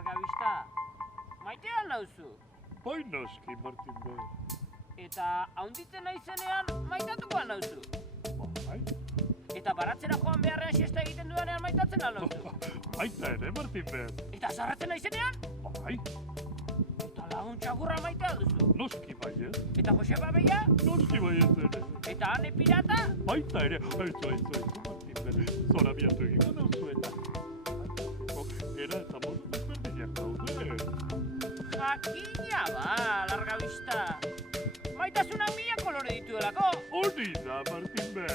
larga bista. Maitea nauzu. Bai noski, Martin be. Eta haunditzen naizenean maitatuko nauzu. Bai. Eta baratzera joan beharrean siesta egiten dudanean maitatzen nauzu. Baita ere, Martin be. Eta zarratzen naizenean? Bai. Eta lagun txakurra maitea duzu. Noski baiet. Eta Josepa Beia? Noski baiet ere. Eta Ane Pirata? Baita ere. Aizu, Martin be. Zora biatu egiten dauzu eta. Era eta modu desberdinak daude. Jakina ba, larga bista. Maitasunak mila kolore dituelako. Hori da, Martin be.